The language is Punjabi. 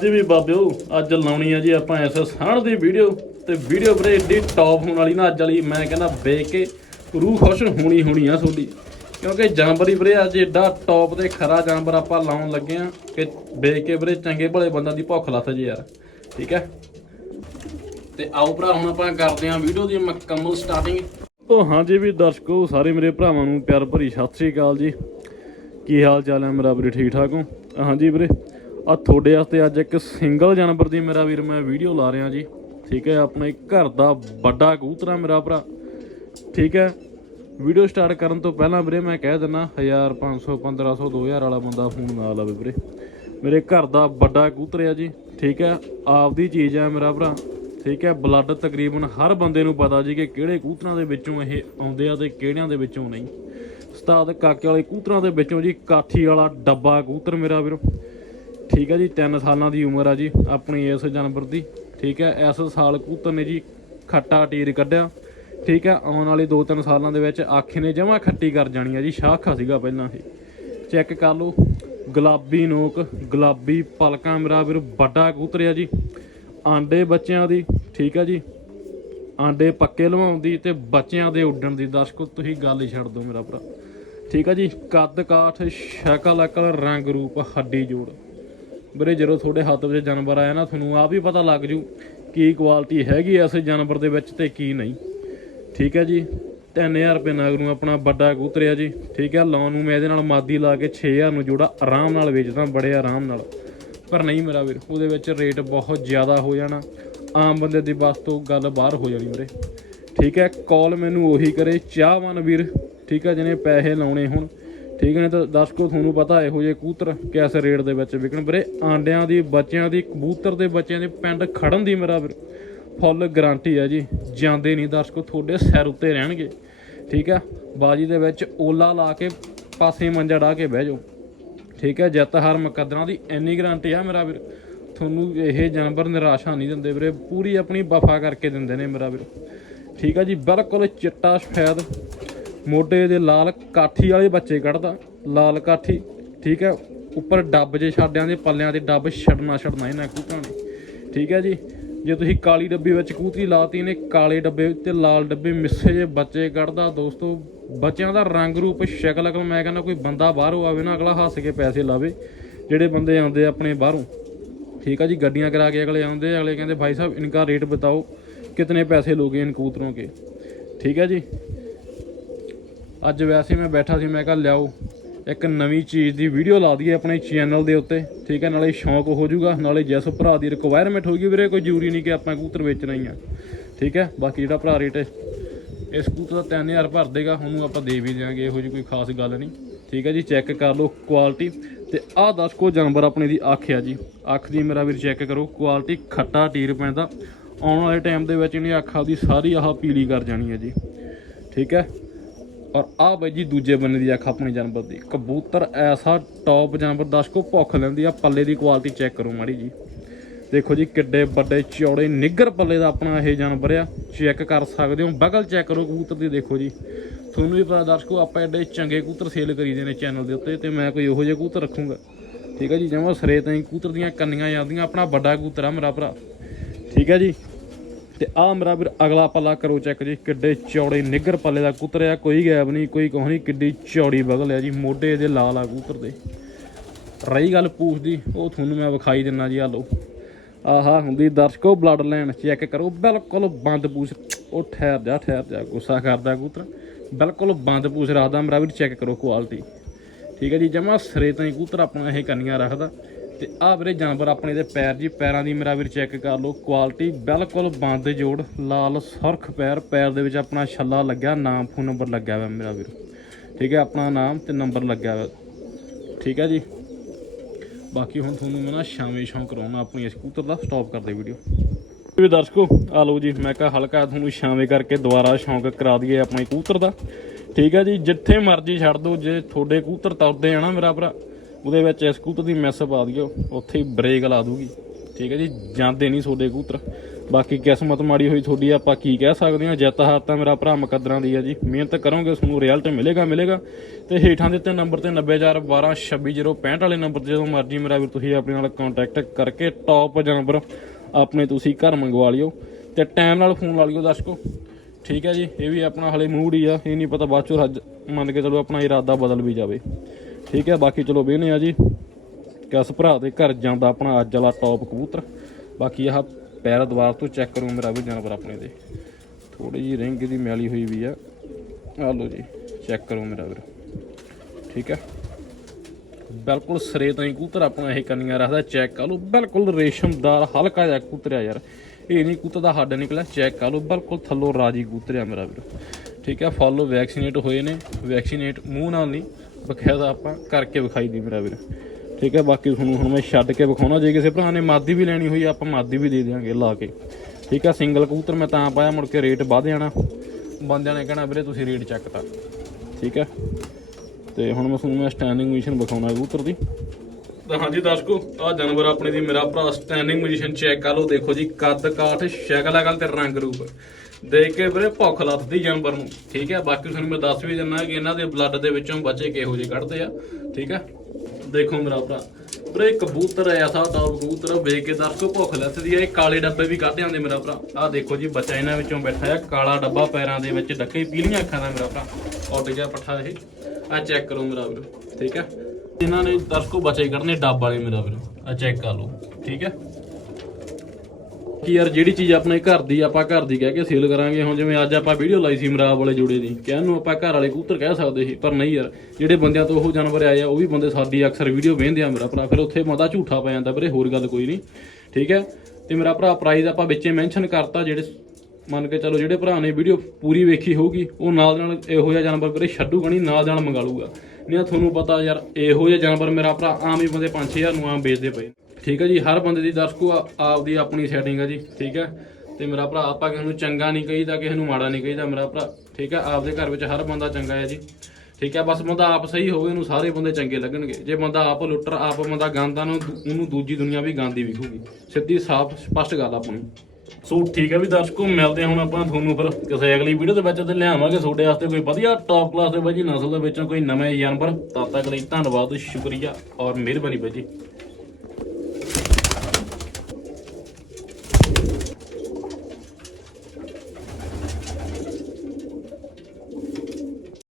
ਹਾਂਜੀ ਵੀ ਬਾਬਿਓ, ਅੱਜ ਲਾਉਣੀ ਆ ਜੀ ਆਪਾਂ ਐਸ ਸਾਣ ਦੀ ਵੀਡੀਓ, ਤੇ ਵੀਡੀਓ ਵੀਰੇ ਏਡੀ ਟੌਪ ਹੋਣ ਵਾਲੀ ਨਾ, ਅੱਜ ਵਾਲੀ ਮੈਂ ਕਹਿੰਦਾ ਵੇਖ ਕੇ ਰੂਹ ਖੁਸ਼ ਹੋਣੀ ਹੋਣੀ ਆ ਤੁਹਾਡੀ। ਕਿਉਂਕਿ ਜਾਨਵਰ ਵੀਰੇ ਅੱਜ ਏਡਾ ਟੌਪ ਤੇ ਖਰਾ ਜਾਨਵਰ ਆਪਾਂ ਲਾਉਣ ਲੱਗੇ ਆ, ਕਿ ਵੇਖ ਕੇ ਵੀਰੇ ਚੰਗੇ ਭਲੇ ਬੰਦਾ ਦੀ ਭੁੱਖ ਲੱਥ ਜੇ ਯਾਰ। ਠੀਕ ਹੈ? ਤੇ ਆਓ ਭਰਾ, ਹੁਣ ਆਪਾਂ ਕਰਦੇ ਆਂ ਵੀਡੀਓ ਦੀ ਮੁਕੰਮਲ ਸਟਾਰਟਿੰਗ ਤੋਂ ਹਾਂਜੀ ਵੀ ਦਰਸ਼ਕੋ, ਸਾਰੇ ਮੇਰੇ ਭਰਾਵਾਂ ਨੂੰ ਪਿਆਰ ਭਰੀ ਸਤਿ ਸ੍ਰੀ ਅਕਾਲ ਜੀ। ਕੀ ਹਾਲ ਚਾਲ ਹੈ ਮੇਰਾ ਵੀਰੇ, ਠੀਕ ਠਾਕ ਹੋ? ਹਾਂਜੀ ਵੀਰੇ। ਆ ਤੁਹਾਡੇ ਵਾਸਤੇ ਅੱਜ ਇੱਕ ਸਿੰਗਲ ਜਾਨਵਰ ਦੀ ਮੇਰਾ ਵੀਰ ਮੈਂ ਵੀਡੀਓ ਲਾ ਰਿਹਾ ਜੀ। ਠੀਕ ਹੈ, ਆਪਣੇ ਘਰ ਦਾ ਵੱਡਾ ਕਬੂਤਰ ਆ ਮੇਰਾ ਭਰਾ। ਠੀਕ ਹੈ, ਵੀਡੀਓ ਸਟਾਰਟ ਕਰਨ ਤੋਂ ਪਹਿਲਾਂ ਵੀਰੇ ਮੈਂ ਕਹਿ ਦਿੰਦਾ 1000 500 1500 2000 ਵਾਲਾ ਬੰਦਾ ਫੋਨ ਨਾ ਲਾਵੇ ਵੀਰੇ। ਮੇਰੇ ਘਰ ਦਾ ਵੱਡਾ ਕਬੂਤਰ ਆ ਜੀ। ਠੀਕ ਹੈ, ਆਪਦੀ ਚੀਜ਼ ਆ ਮੇਰਾ ਭਰਾ। ਠੀਕ ਹੈ ਬਲੱਡ ਤਕਰੀਬਨ ਹਰ ਬੰਦੇ ਨੂੰ ਪਤਾ ਜੀ ਕਿ ਕਿਹੜੇ ਕੂਤਰਾਂ ਦੇ ਵਿੱਚੋਂ ਇਹ ਆਉਂਦੇ ਆ ਤੇ ਕਿਹੜਿਆਂ ਦੇ ਵਿੱਚੋਂ ਨਹੀਂ। ਉਸਤਾਦ ਕਾਕੇ ਵਾਲੇ ਕੂਤਰਾਂ ਦੇ ਵਿੱਚੋਂ ਜੀ ਕਾਠੀ ਵਾਲਾ ਡੱਬਾ ਕਬੂਤਰ ਮੇਰਾ ਵੀਰ। ਠੀਕ ਹੈ ਜੀ 3 ਸਾਲਾਂ ਦੀ ਉਮਰ ਆ ਜੀ ਆਪਣੀ ਇਸ ਜਾਨਵਰ ਦੀ, ਠੀਕ ਹੈ, ਇਸ ਸਾਲ ਕੂਤਰ ਨੇ ਜੀ ਖੱਟਾ ਟੀਰ ਕੱਢਿਆ, ਠੀਕ ਹੈ, ਆਉਣ ਵਾਲੇ 2-3 ਸਾਲਾਂ ਦੇ ਵਿੱਚ ਆਖੇ ਨੇ ਜਮਾ ਖੱਟੀ ਕਰ ਜਾਣੀ ਆ ਜੀ, ਸ਼ਾਖਾ ਸੀਗਾ ਪਹਿਲਾਂ ਇਹ। ਚੈੱਕ ਕਰ ਲਓ, ਗੁਲਾਬੀ ਨੋਕ, ਗੁਲਾਬੀ ਪਲਕਾਂ ਮੇਰਾ ਵੀਰ ਵੱਡਾ ਕੂਤਰਿਆ ਜੀ, ਆਂਡੇ ਬੱਚਿਆਂ ਦੀ, ਠੀਕ ਹੈ ਜੀ, ਆਂਡੇ ਪੱਕੇ ਲਵਾਉਂਦੀ ਤੇ ਬੱਚਿਆਂ ਦੇ ਉੱਡਣ ਦੀ, ਦਰਸ਼ਕੋ ਤੁਸੀਂ ਗੱਲ ਹੀ ਛੱਡ ਦਿਓ ਮੇਰਾ ਭਰਾ। ਠੀਕ ਆ ਜੀ, ਕੱਦ ਕਾਠ, ਸ਼ਕਲ ਅਕਲ, ਰੰਗ ਰੂਪ, ਹੱਡੀ ਜੋੜ। ਵੀਰੇ ਜਦੋਂ ਤੁਹਾਡੇ ਹੱਥ ਵਿੱਚ ਜਾਨਵਰ ਆਇਆ ਨਾ, ਤੁਹਾਨੂੰ ਆਪ ਹੀ ਪਤਾ ਲੱਗ ਜੂ ਕੀ ਕੁਆਲਿਟੀ ਹੈਗੀ ਐ ਇਸ ਜਾਨਵਰ ਦੇ ਵਿੱਚ ਤੇ ਕੀ ਨਹੀਂ। ਠੀਕ ਹੈ ਜੀ? 3000 ਰੁਪਏ ਨਗਰ ਨੂੰ ਆਪਣਾ ਵੱਡਾ ਕਬੂਤਰ ਆ ਜੀ। ਠੀਕ ਹੈ? ਲੋਨ ਨੂੰ ਮੈਂ ਇਹਦੇ ਨਾਲ ਮਾਦੀ ਲਾ ਕੇ 6000 ਨੂੰ ਜੋੜਾ ਆਰਾਮ ਨਾਲ ਵੇਚਦਾ, ਬੜੇ ਆਰਾਮ ਨਾਲ। ਪਰ ਨਹੀਂ ਮੇਰਾ ਵੀਰ, ਉਹਦੇ ਵਿੱਚ ਰੇਟ ਬਹੁਤ ਜ਼ਿਆਦਾ ਹੋ ਜਾਣਾ। ਆਮ ਬੰਦੇ ਦੀ ਬਸ ਤੋਂ ਗੱਲ ਬਾਹਰ ਹੋ ਜਾਣੀ ਵੀਰੇ। ਠੀਕ ਹੈ? ਕਾਲ ਮੈਨੂੰ ਉਹੀ ਕਰੇ, ਚਾਹਵਾਨ ਵੀਰ। ਠੀਕ ਹੈ? ਜਿਹਨੇ ਪੈਸੇ ਲਾਉਣੇ ਹੁਣ। ਠੀਕ ਹੈ ਤਾਂ ਦਰਸ਼ਕੋ, ਤੁਹਾਨੂੰ ਪਤਾ ਇਹੋ ਜਿਹੇ ਕਬੂਤਰ ਕਿਸ ਰੇਟ ਦੇ ਵਿੱਚ ਵਿਕਣ। ਵੀਰੇ, ਆਂਡਿਆਂ ਦੀ, ਬੱਚਿਆਂ ਦੀ, ਕਬੂਤਰ ਦੇ ਬੱਚਿਆਂ ਦੇ ਪਿੰਡ ਖੜਨ ਦੀ ਮੇਰਾ ਵੀਰ, ਫੁੱਲ ਗਾਰੰਟੀ ਹੈ ਜੀ। ਜਾਂਦੇ ਨਹੀਂ ਦਰਸ਼ਕੋ, ਤੁਹਾਡੇ ਸਿਰ ਉੱਤੇ ਰਹਿਣਗੇ। ਠੀਕ ਹੈ, ਬਾਜੀ ਦੇ ਵਿੱਚ ਓਲਾ ਲਾ ਕੇ ਪਾਸੇ ਮੰਜਾ ਢਾ ਕੇ ਬਹਿ ਜਾਓ। ਠੀਕ ਹੈ, ਜਿੱਤ ਹਰ ਮੁਕੱਦਰਾਂ ਦੀ ਇੰਨੀ ਗਾਰੰਟੀ ਆ ਮੇਰਾ ਵੀਰ, ਤੁਹਾਨੂੰ ਇਹ ਜਾਨਵਰ ਨਿਰਾਸ਼ਾ ਨਹੀਂ ਦਿੰਦੇ ਵੀਰੇ। ਪੂਰੀ ਆਪਣੀ ਵਫਾ ਕਰਕੇ ਦਿੰਦੇ ਨੇ ਮੇਰਾ ਵੀਰ। ਠੀਕ ਆ ਜੀ, ਬਿਲਕੁਲ ਚਿੱਟਾ ਸਫੈਦ ਮੋਢੇ ਦੇ ਲਾਲ ਕਾਠੀ ਵਾਲੇ ਬੱਚੇ ਕੱਢਦਾ, ਲਾਲ ਕਾਠੀ, ਠੀਕ ਹੈ, ਉੱਪਰ ਡੱਬ ਜੇ ਛਾਡਿਆਂ ਦੇ ਪੱਲਿਆਂ ਤੇ ਡੱਬ ਛੱਡਣਾ ਛੱਡਣਾ ਇਹਨਾਂ ਕੂਕਾਂ ਨੇ ਠੀਕ ਹੈ ਜੀ। ਜੇ ਤੁਸੀਂ ਕਾਲੀ ਡੱਬੇ ਵਿੱਚ ਕੂਤਰੀ ਲਾਤੀ, ਇਹਨੇ ਕਾਲੇ ਡੱਬੇ ਤੇ ਲਾਲ ਡੱਬੇ ਮਿੱਸੇ ਜੇ ਬੱਚੇ ਕੱਢਦਾ। ਦੋਸਤੋ, ਬੱਚਿਆਂ ਦਾ ਰੰਗ ਰੂਪ ਸ਼ਕਲ ਅਕਲ, ਮੈਂ ਕਹਿੰਦਾ ਕੋਈ ਬੰਦਾ ਬਾਹਰੋਂ ਆਵੇ ਨਾ, ਅਗਲਾ ਹੱਸ ਕੇ ਪੈਸੇ ਲਾਵੇ, ਜਿਹੜੇ ਬੰਦੇ ਆਉਂਦੇ ਆਪਣੇ ਬਾਹਰੋਂ। ਠੀਕ ਆ ਜੀ, ਗੱਡੀਆਂ ਕਰਾ ਕੇ ਅਗਲੇ ਆਉਂਦੇ ਅਗਲੇ ਕਹਿੰਦੇ, ਭਾਈ ਸਾਹਿਬ, ਇਨਕਾ ਰੇਟ ਬਤਾਓ, ਕਿਤਨੇ ਪੈਸੇ ਲੋਗੇ ਇਨ ਕੂਤਰੋਂ ਕੇ? ਠੀਕ ਹੈ ਜੀ। ਅੱਜ ਵੈਸੇ ਮੈਂ ਬੈਠਾ ਸੀ, ਮੈਂ ਕਿਹਾ ਲਿਆਓ, ਇੱਕ ਨਵੀਂ ਚੀਜ਼ ਦੀ ਵੀਡੀਓ ਲਾ ਦਈਏ ਆਪਣੇ ਚੈਨਲ ਦੇ ਉੱਤੇ। ਠੀਕ ਹੈ, ਨਾਲੇ ਸ਼ੌਂਕ ਹੋ ਜਾਊਗਾ, ਨਾਲੇ ਜਿਸ ਭਰਾ ਦੀ ਰਿਕੁਆਇਰਮੈਂਟ ਹੋਊਗੀ ਵੀਰੇ, ਕੋਈ ਜ਼ਰੂਰੀ ਨਹੀਂ ਕਿ ਆਪਾਂ ਕਬੂਤਰ ਵੇਚਣਾ ਹੀ ਆ। ਠੀਕ ਹੈ, ਬਾਕੀ ਜਿਹੜਾ ਭਰਾ ਰੇਟ ਇਸ ਕਬੂਤਰ ਦਾ 3000 ਭਰ ਦੇਗਾ, ਉਹਨੂੰ ਆਪਾਂ ਦੇ ਵੀ ਦਿਆਂਗੇ, ਇਹੋ ਜਿਹੀ ਕੋਈ ਖਾਸ ਗੱਲ ਨਹੀਂ। ਠੀਕ ਹੈ ਜੀ ਚੈੱਕ ਕਰ ਲਓ ਕੁਆਲਿਟੀ ਤੇ ਆਹ ਦੱਸ ਕੋ ਜਾਨਵਰ ਆਪਣੇ ਦੀ ਅੱਖ ਆ ਜੀ। ਅੱਖ ਦੀ ਮੇਰਾ ਵੀਰ ਚੈੱਕ ਕਰੋ ਕੁਆਲਿਟੀ ਖੱਟਾ ਟੀਰ ਪੈਂਦਾ। ਆਉਣ ਵਾਲੇ ਟਾਈਮ ਦੇ ਵਿੱਚ ਇਹਨੇ ਅੱਖਾਂ ਦੀ ਸਾਰੀ ਆਹ ਪੀਲੀ ਕਰ ਜਾਣੀ ਹੈ ਜੀ। ਠੀਕ ਹੈ ਔਰ ਆਹ ਬਾਈ ਜੀ ਦੂਜੇ ਬੰਨੇ ਦੀ ਅੱਖ ਆਪਣੀ ਜਾਨਵਰ ਦੀ। ਕਬੂਤਰ ਐਸਾ ਟੌਪ ਜਾਨਵਰ ਦਸ ਕੋ ਭੁੱਖ ਲੈਂਦੀ ਆ, ਪੱਲੇ ਦੀ ਕੁਆਲਿਟੀ ਚੈੱਕ ਕਰੋ ਮਾੜੀ ਜੀ। ਦੇਖੋ ਜੀ ਕਿੱਡੇ ਵੱਡੇ ਚੌੜੇ ਨਿੱਗਰ ਪੱਲੇ ਦਾ ਆਪਣਾ ਇਹ ਜਾਨਵਰ ਆ। ਚੈੱਕ ਕਰ ਸਕਦੇ ਹੋ, ਬਗਲ ਚੈੱਕ ਕਰੋ ਕਬੂਤਰ ਦੀ, ਦੇਖੋ ਜੀ। ਤੁਹਾਨੂੰ ਵੀ ਪਤਾ ਦਰਸ਼ਕੋ, ਆਪਾਂ ਐਡੇ ਚੰਗੇ ਕਬੂਤਰ ਸੇਲ ਕਰੀਦੇ ਨੇ ਚੈਨਲ ਦੇ ਉੱਤੇ ਤੇ ਮੈਂ ਕੋਈ ਉਹੋ ਜਿਹੇ ਕਬੂਤਰ ਰੱਖੂੰਗਾ। ਠੀਕ ਹੈ ਜੀ, ਜਿਵੇਂ ਸਰੇ ਤਾਈ ਕਬੂਤਰ ਦੀਆਂ ਕੰਨੀਆਂ ਜਾਂਦੀਆਂ, ਆਪਣਾ ਵੱਡਾ ਕਬੂਤਰ ਆ ਮੇਰਾ ਭਰਾ। ਠੀਕ ਹੈ ਜੀ ਤੇ ਆ ਮੇਰਾ ਵੀਰ, ਅਗਲਾ ਪੱਲਾ ਕਰੋ ਚੈੱਕ ਜੀ, ਕਿੱਡੇ ਚੌੜੇ ਨਿੱਗਰ ਪੱਲੇ ਦਾ ਕਬੂਤਰ ਆ, ਕੋਈ ਗੈਬ ਨਹੀਂ, ਕੋਈ ਕੋਹ ਨਹੀਂ, ਕਿੱਡੀ ਚੌੜੀ ਬਗਲ ਆ ਜੀ, ਮੋਢੇ ਇਹਦੇ ਲਾਲ ਆ ਕੂਤਰ ਦੇ। ਰਹੀ ਗੱਲ ਪੂਛ ਦੀ, ਉਹ ਤੁਹਾਨੂੰ ਮੈਂ ਵਿਖਾਈ ਦਿੰਨਾ ਜੀ, ਆ ਲਓ। ਆਹਾ, ਹੁੰਦੀ ਦਰਸ਼ਕੋ ਬਲੱਡ ਲਾਈਨ ਚੈੱਕ ਕਰੋ, ਬਿਲਕੁਲ ਬੰਦ ਪੂਛ, ਉਹ ਠਹਿਰ ਜਾ ਠਹਿਰ ਜਾ, ਗੁੱਸਾ ਕਰਦਾ ਕੂਤਰ। ਬਿਲਕੁਲ ਬੰਦ ਪੂਛ ਰੱਖਦਾ ਮੇਰਾ ਵੀਰ ਚੈੱਕ ਕਰੋ ਕੁਆਲਿਟੀ ਠੀਕ ਹੈ ਜੀ, ਜਮਾ ਸਰੇ ਤਾਂ ਹੀ ਕੂਤਰ ਆਪਣਾ ਇਹ ਕੰਨੀਆਂ ਰੱਖਦਾ। ਤੇ ਆਹ ਵੀਰੇ ਜਾਨਵਰ ਆਪਣੇ ਦੇ ਪੈਰ ਜੀ, ਪੈਰਾਂ ਦੀ ਮੇਰਾ ਵੀਰ ਚੈੱਕ ਕਰ ਲਓ ਕੁਆਲਿਟੀ ਬਿਲਕੁਲ ਬੰਦ ਜੋੜ, ਲਾਲ ਸੁਰਖ ਪੈਰ ਪੈਰ ਦੇ ਵਿੱਚ ਆਪਣਾ ਛੱਲਾ ਲੱਗਿਆ, ਨਾਮ ਫੋਨ ਨੰਬਰ ਲੱਗਿਆ ਹੋਇਆ ਮੇਰਾ ਵੀਰ। ਠੀਕ ਹੈ, ਆਪਣਾ ਨਾਮ ਤੇ ਨੰਬਰ ਲੱਗਿਆ ਹੋਇਆ। ਠੀਕ ਹੈ ਜੀ। ਬਾਕੀ ਹੁਣ ਤੁਹਾਨੂੰ ਮੈਂ ਨਾ ਸ਼ਾਮੇ ਸ਼ੌਂਕ ਕਰਾਉਣਾ ਆਪਣੀ ਇਸ ਕਬੂਤਰ ਦਾ ਸਟਾਪ ਕਰਦੇ ਵੀਡੀਓ ਵੀ ਦਰਸ਼ਕੋ ਆ ਲਓ ਜੀ, ਮੈਂ ਕਿਹਾ ਹਲਕਾ ਤੁਹਾਨੂੰ ਸ਼ਾਮੇ ਕਰਕੇ ਦੁਬਾਰਾ ਸ਼ੌਂਕ ਕਰਾ ਦਈਏ ਆਪਣੇ ਕੂਤਰ ਦਾ। ਠੀਕ ਹੈ ਜੀ, ਜਿੱਥੇ ਮਰਜ਼ੀ ਛੱਡ ਦਿਓ, ਜੇ ਤੁਹਾਡੇ ਕੂਤਰ ਤੁਰਦੇ ਆ ਨਾ ਮੇਰਾ ਭਰਾ ਉਹਦੇ ਵਿੱਚ ਇਸ ਕਬੂਤਰ ਦੀ ਮੈਸ ਪਾ ਦਿਓ ਉੱਥੇ ਹੀ ਬ੍ਰੇਕ ਲਾ ਦੂਗੀ ਠੀਕ ਹੈ ਜੀ, ਜਾਂਦੇ ਨਹੀਂ ਤੁਹਾਡੇ ਕਬੂਤਰ। ਬਾਕੀ ਕਿਸਮਤ ਮਾੜੀ ਹੋਈ ਤੁਹਾਡੀ, ਆਪਾਂ ਕੀ ਕਹਿ ਸਕਦੇ ਹਾਂ, ਜਿੱਤ ਹਾਰ ਤਾਂ ਮੇਰਾ ਭਰਾ ਮੁਕੱਦਰਾਂ ਦੀ ਆ ਜੀ। ਮਿਹਨਤ ਕਰੋਗੇ, ਤੁਹਾਨੂੰ ਰਿਜ਼ਲਟ ਮਿਲੇਗਾ ਮਿਲੇਗਾ। ਤੇ ਹੇਠਾਂ ਦਿੱਤੇ ਨੰਬਰ ਤੇ 90412266065 ਵਾਲੇ ਨੰਬਰ ਤੇ ਜਦੋਂ ਮਰਜ਼ੀ ਮੇਰਾ ਵੀਰ ਤੁਸੀਂ ਆਪਣੇ ਨਾਲ ਕੰਟੈਕਟ ਕਰਕੇ ਟੌਪ ਜਾਨਵਰ ਆਪਣੇ ਤੁਸੀਂ ਘਰ ਮੰਗਵਾ ਲਿਓ। ਤੇ ਟਾਈਮ ਨਾਲ ਫੋਨ ਲਾ ਲਿਓ ਦਰਸ਼ਕੋ। ਠੀਕ ਹੈ ਜੀ, ਇਹ ਵੀ ਆਪਣਾ ਹਲੇ ਮੂਡ ਹੀ ਆ, ਇਹ ਨਹੀਂ ਪਤਾ ਬਾਅਦ ਚੋਂ ਰੱਜ ਮੰਨ ਕੇ ਚਲੋ ਆਪਣਾ ਇਰਾਦਾ ਬਦਲ ਵੀ ਜਾਵੇ। ਠੀਕ ਹੈ, ਬਾਕੀ ਚਲੋ ਵੇਹਨੇ ਆ ਜੀ। ਕਿਸ ਭਰਾ ਦੇ ਘਰ ਜਾਂਦਾ ਆਪਣਾ ਅੱਜ ਵਾਲਾ ਟੌਪ ਕਬੂਤਰ। ਬਾਕੀ ਆਹ ਪੈਰ ਦੁਆਰ ਤੋਂ ਚੈੱਕ ਕਰੋ ਮੇਰਾ ਵੀ ਜਾਨਵਰ ਆਪਣੇ ਦੇ। ਥੋੜੀ ਜੀ ਰਿੰਗ ਦੀ ਮੈਲੀ ਹੋਈ ਵੀ ਆ। ਆ ਲਓ ਜੀ ਚੈੱਕ ਕਰੋ ਮੇਰਾ ਵੀਰ। ਠੀਕ ਹੈ। ਬਿਲਕੁਲ ਸਰੇ ਤਾਂ ਹੀ ਕੂਤਰ ਆਪਣਾ ਇਹ ਕੰਨੀਆਂ ਰੱਖਦਾ ਚੈੱਕ ਕਰ ਲਓ। ਬਿਲਕੁਲ ਰੇਸ਼ਮਦਾਰ, ਹਲਕਾ ਜਿਹਾ ਕਬੂਤਰ ਯਾਰ। ਇਹ ਨਹੀਂ ਕਬੂਤਰ ਦਾ ਹੱਡ ਨਿਕਲਿਆ ਚੈੱਕ ਕਰ ਲਓ। ਬਿਲਕੁਲ ਥੱਲੋਂ ਰਾਜੀ ਕੂਤਰਿਆ ਮੇਰਾ ਵੀਰ। ਠੀਕ ਹੈ ਫਾਲੋ ਵੈਕਸੀਨੇਟ ਹੋਏ ਨੇ। ਵੈਕਸੀਨੇਟ ਮੂੰਹ ਨਾਲ ਨਹੀਂ ਬਕਾਇਦਾ ਆਪਾਂ, ਕਰਕੇ ਵਿਖਾਈ ਦੀ ਮੇਰਾ ਵੀਰ। ਠੀਕ ਹੈ, ਬਾਕੀ ਤੁਹਾਨੂੰ ਹੁਣ ਮੈਂ ਛੱਡ ਕੇ ਵਿਖਾਉਣਾ। ਜੇ ਕਿਸੇ ਭਰਾ ਨੇ ਮਾਦੀ ਵੀ ਲੈਣੀ ਹੋਈ, ਆਪਾਂ ਮਾਦੀ ਵੀ ਦੇ ਦਿਆਂਗੇ ਲਾ ਕੇ। ਠੀਕ ਹੈ ਸਿੰਗਲ ਕਬੂਤਰ ਮੈਂ ਤਾਂ ਪਾਇਆ ਮੁੜ ਕੇ ਰੇਟ ਵਧ ਜਾਣਾ। ਬੰਦਿਆਂ ਨੇ ਕਹਿਣਾ, ਵੀਰੇ ਤੁਸੀਂ ਰੇਟ ਚੱਕਤਾ ਠੀਕ ਹੈ, ਤੇ ਹੁਣ ਮੈਂ ਤੁਹਾਨੂੰ ਮੈਂ ਸਟੈਂਡਿੰਗ ਪੋਜੀਸ਼ਨ ਵਿਖਾਉਣਾ ਕਬੂਤਰ ਦੀ। ਤਾਂ ਹਾਂਜੀ ਦਰਸ਼ਕੋ ਆ ਜਾਨਵਰ ਆਪਣੇ ਦੀ ਮੇਰਾ ਭਰਾ ਸਟੈਂਡਿੰਗ ਪੋਜੀਸ਼ਨ ਚੈੱਕ ਕਰ ਲਓ। ਦੇਖੋ ਜੀ ਕੱਦ ਕਾਠ ਸ਼ਕਲ ਅਕਲ ਤੇ ਰੰਗ ਰੂਪ ਦੇਖ ਕੇ ਵੀਰੇ ਭੁੱਖ ਲੱਥਦੀ ਜਾਨਵਰ ਨੂੰ, ਠੀਕ ਹੈ? ਬਾਕੀ ਤੁਹਾਨੂੰ ਮੈਂ ਦੱਸ ਵੀ ਦਿੰਦਾ ਕਿ ਇਹਨਾਂ ਦੇ ਬਲੱਡ ਦੇ ਵਿੱਚੋਂ ਬੱਚੇ ਕਿਹੋ ਜਿਹੇ ਕੱਢਦੇ ਆ, ਠੀਕ ਹੈ? ਦੇਖੋ ਮੇਰਾ ਭਰਾ, ਵੀਰੇ ਕਬੂਤਰ ਐਸਾ ਟੌਪ ਕਬੂਤਰ, ਵੇਖ ਕੇ ਦਰਸ਼ਕੋ ਭੁੱਖ ਲੱਥਦੀ ਆ, ਇਹ ਕਾਲੇ ਡੱਬੇ ਵੀ ਕੱਢ ਜਾਂਦੇ ਮੇਰਾ ਭਰਾ। ਆਹ ਦੇਖੋ ਜੀ, ਬੱਚਾ ਇਹਨਾਂ ਵਿੱਚੋਂ ਬੈਠਾ ਆ, ਕਾਲਾ ਡੱਬਾ ਪੈਰਾਂ ਦੇ ਵਿੱਚ ਡੱਕੇ, ਪੀਲੀਆਂ ਅੱਖਾਂ ਦਾ ਮੇਰਾ ਭਰਾ। ਉੱਡ ਗਿਆ ਪੱਠਾ ਇਹ। ਆ ਚੈੱਕ ਕਰੋ ਮੇਰਾ ਵੀਰ, ਠੀਕ ਹੈ? ਇਹਨਾਂ ਨੇ ਦਰਸ਼ਕੋ ਬੱਚੇ ਕੱਢਨੇ ਡੱਬ ਵਾਲੇ ਮੇਰਾ ਵੀਰ, ਆ ਚੈੱਕ ਕਰ ਲਓ, ਠੀਕ ਹੈ? ਕਿ ਯਾਰ ਜਿਹੜੀ ਚੀਜ਼ ਆਪਣੇ ਘਰ ਦੀ, ਆਪਾਂ ਘਰ ਦੀ ਕਹਿ ਕੇ ਸੇਲ ਕਰਾਂਗੇ। ਹੁਣ ਜਿਵੇਂ ਅੱਜ ਆਪਾਂ ਵੀਡੀਓ ਲਾਈ ਸੀ ਮਰਾਬ ਵਾਲੇ ਜੋੜੇ ਦੀ। ਕਹਿਣ ਨੂੰ ਆਪਾਂ ਘਰ ਵਾਲੇ ਕਬੂਤਰ ਕਹਿ ਸਕਦੇ ਸੀ, ਪਰ ਨਹੀਂ ਯਾਰ। ਜਿਹੜੇ ਬੰਦਿਆਂ ਤੋਂ ਉਹ ਜਾਨਵਰ ਆਏ ਆ, ਉਹ ਵੀ ਬੰਦੇ ਸਾਡੀ ਅਕਸਰ ਵੀਡੀਓ ਵੇਖਦੇ ਆ ਮੇਰਾ ਭਰਾ। ਫਿਰ ਉੱਥੇ ਬੰਦਾ ਝੂਠਾ ਪੈ ਜਾਂਦਾ ਵੀਰੇ, ਹੋਰ ਗੱਲ ਕੋਈ ਨਹੀਂ। ਠੀਕ ਹੈ? ਤੇ ਮੇਰਾ ਭਰਾ ਪ੍ਰਾਈਜ਼ ਆਪਾਂ ਵਿੱਚੇ ਮੈਂਸ਼ਨ ਕਰਤਾ, ਜਿਹੜੇ ਮੰਨ ਕੇ ਚਲੋ ਜਿਹੜੇ ਭਰਾ ਨੇ ਵੀਡੀਓ ਪੂਰੀ ਵੇਖੀ ਹੋਊਗੀ, ਉਹ ਨਾਲ ਨਾਲ ਇਹੋ ਜਿਹਾ ਜਾਨਵਰ ਵੀਰੇ ਛੱਡੂਗਾ ਨਹੀਂ ਨਾਲ ਦੇ ਨਾਲ ਮੰਗਾ ਲੂਗਾ ਨਹੀਂ ਤੁਹਾਨੂੰ ਪਤਾ ਯਾਰ, ਇਹੋ ਜਿਹਾ ਜਾਨਵਰ ਮੇਰਾ ਭਰਾ ਆਮ ਹੀ ਬੰਦੇ 5-6000 ਨੂੰ ਆਮ ਵੇਚਦੇ ਪਏ ਠੀਕ ਹੈ ਜੀ, ਹਰ ਬੰਦੇ ਦੀ ਦਰਸ਼ਕੋ ਆ- ਆਪਦੀ ਆਪਣੀ ਸੈਟਿੰਗ ਹੈ ਜੀ, ਠੀਕ ਹੈ। ਤੇ ਮੇਰਾ ਭਰਾ ਆਪਾਂ ਕਿਸੇ ਨੂੰ ਚੰਗਾ ਨਹੀਂ ਕਹੀਦਾ, ਕਿਸੇ ਨੂੰ ਮਾੜਾ ਨਹੀਂ ਕਹੀਦਾ, ਮੇਰਾ ਭਰਾ, ਠੀਕ ਹੈ। ਆਪਦੇ ਘਰ ਵਿੱਚ ਹਰ ਬੰਦਾ ਚੰਗਾ ਹੈ ਜੀ, ਠੀਕ ਹੈ। ਬਸ ਬੰਦਾ ਆਪ ਸਹੀ ਹੋਵੇ, ਉਹਨੂੰ ਸਾਰੇ ਬੰਦੇ ਚੰਗੇ ਲੱਗਣਗੇ। ਜੇ ਬੰਦਾ ਆਪ ਲੁੱਟਰ, ਆਪ ਬੰਦਾ ਗਾਂਦਾ ਨੂੰ ਉਹਨੂੰ ਦੂਜੀ ਦੁਨੀਆ ਵੀ ਗਾਂਦੀ ਵਿਖੂਗੀ। ਸਿੱਧੀ, ਸਾਫ਼, ਸਪਸ਼ਟ ਗੱਲ ਆਪਣੀ। ਸੋ ਠੀਕ ਹੈ ਵੀ ਦਰਸ਼ਕੋ, ਮਿਲਦੇ ਹਾਂ ਹੁਣ ਆਪਾਂ ਤੁਹਾਨੂੰ ਫਿਰ ਕਿਸੇ ਅਗਲੀ ਵੀਡੀਓ ਦੇ ਵਿੱਚ ਤੇ ਲਿਆਵਾਂਗੇ ਤੁਹਾਡੇ ਵਾਸਤੇ ਕੋਈ ਵਧੀਆ ਟੌਪ ਕਲਾਸ ਦੇ ਬਾਈ ਜੀ ਨਸਲ ਦੇ ਵਿੱਚੋਂ ਕੋਈ ਨਵੇਂ ਜਾਨਵਰ। ਤਦ ਤੱਕ ਲਈ ਧੰਨਵਾਦ, ਸ਼ੁਕਰੀਆ ਔਰ ਮਿਹਰਬਾਨੀ ਬਾਈ ਜੀ।